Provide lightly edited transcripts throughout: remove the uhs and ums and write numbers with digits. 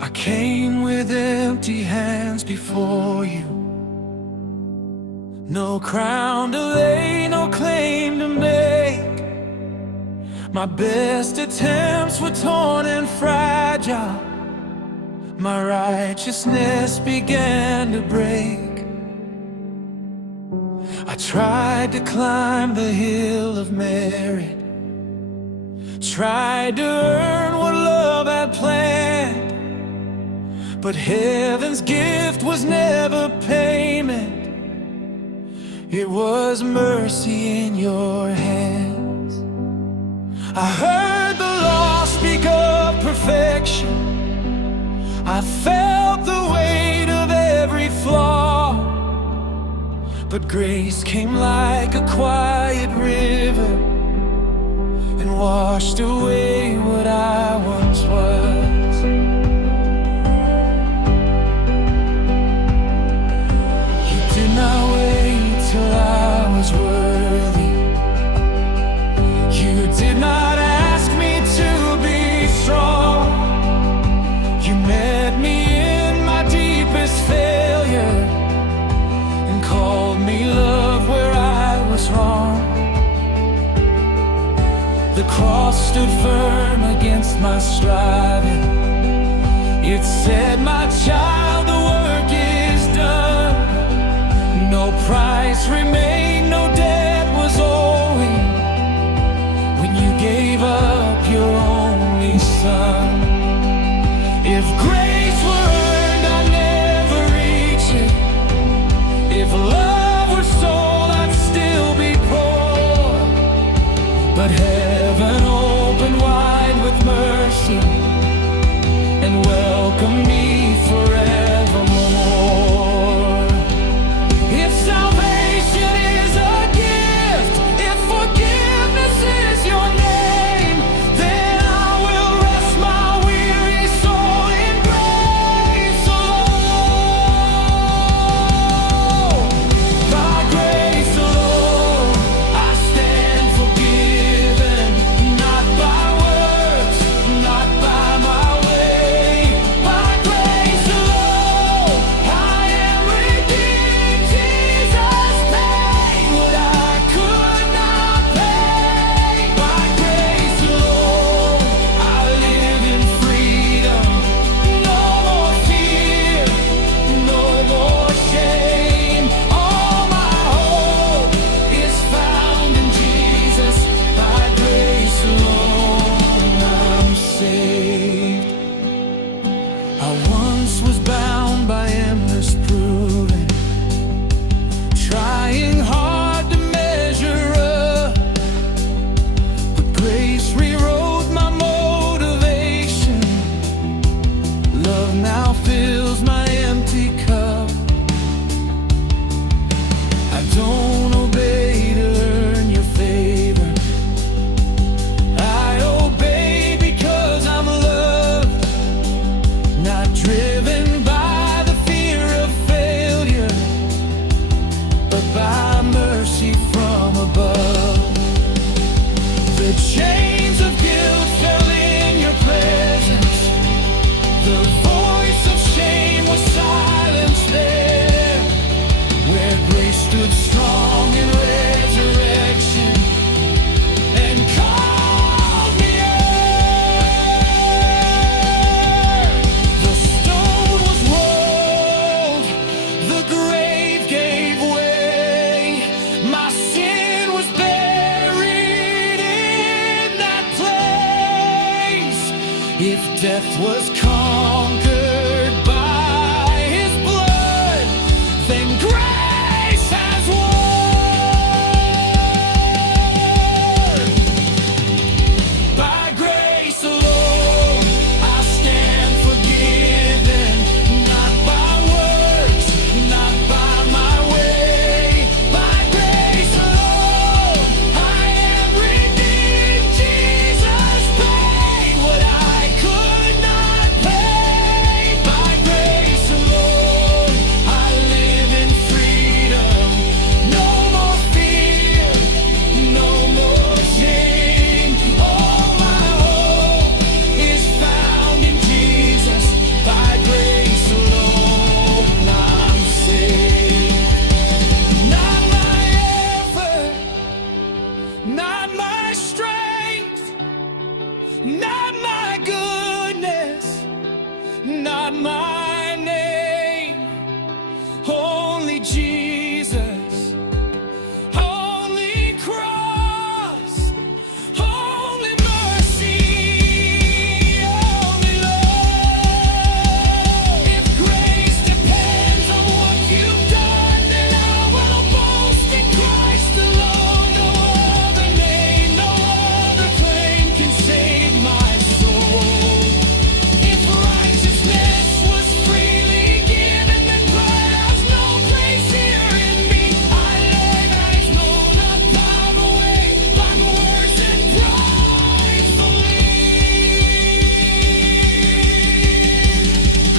I came with empty hands before you. No crown to lay, no claim to make. My best attempts were torn and fragile. My righteousness began to break. I tried to climb the hill of merit, tried to earn what love had planned, but heaven's gift was never payment. It was mercy in your hands. I heard the law speak of perfection. I felt the weight of every flaw, but grace came like a quiet river and washed away what I once was. You did not wait till I was worthy. You did not ask me to be strong. You met me in my deepest failure and called me love where I was wrong. The cross stood firm against my striving. It said, my child, the work is done. No price remained, no debt was owing when you gave up your only son. If grace were earned, I'd never reach it. If love were sold, I'd still be poor. But heaven opened wide with mercy and welcomed me forevermore. If salvation is a gift, if forgiveness is your name, then I will rest my weary soul in grace alone. By grace alone, I stand forgiven, not by works, not by my way. By grace alone, I am redeemed. Jesus paid what I could not pay. By grace alone, I live in freedom. No more fear, no more shame. All my hope is found in Jesus. By grace alone, I'm saved. I once was bound by endless proving, trying hard to measure up, but grace rewrote my motivation. Love now fills my empty cup. I don't obey to earn your favor. I obey because I'm loved, not driven by the fear of failure, but by mercy from above. The chains of guilt fell in your presence. The voice of shame was silenced there, where grace stood strong in resurrection and called me heir. The stone was rolled, the grave gave way. My sin was buried in that place. If death was conquered by his blood, then grace has won. By grace alone, I stand forgiven, not by works, not by my way. By grace alone, I am redeemed. Jesus paid what I could not not my strength, not my goodness, not my name, only Jesus, only cross, only mercy, only love. If grace depends on what you've done, then I will boast in Christ alone. No other name, no other claim can save my soul. If righteousness was freely given, then pride has no place here in me. I lay eyes known up by the way, like worse and pridefully.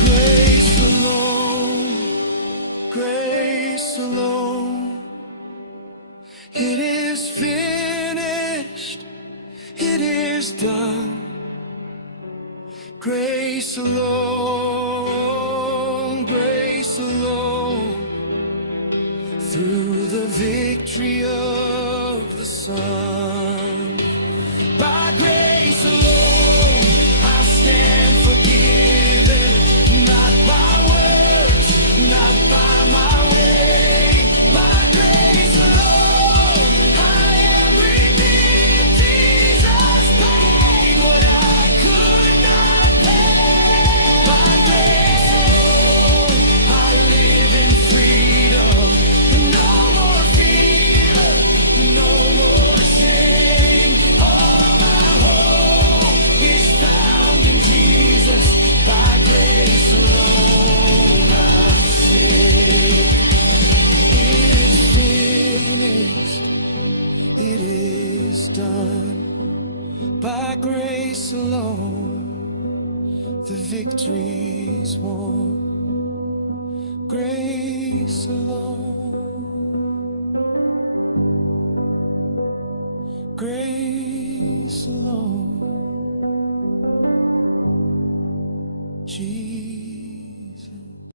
Grace alone, grace alone. It is finished, it is done. Grace alone, grace alone. Through the victory of the Son. By grace alone, I stand forgiven. Not by works, not by my way. By grace alone, I am redeemed. Jesus paid what I could not pay. By grace alone, I live in freedom. No more fear, no more shame. All my hope is found in Jesus. By grace alone, I'm saved. It is finished, it is done. By grace alone, the victory's won. Grace alone, grace alone, Jesus.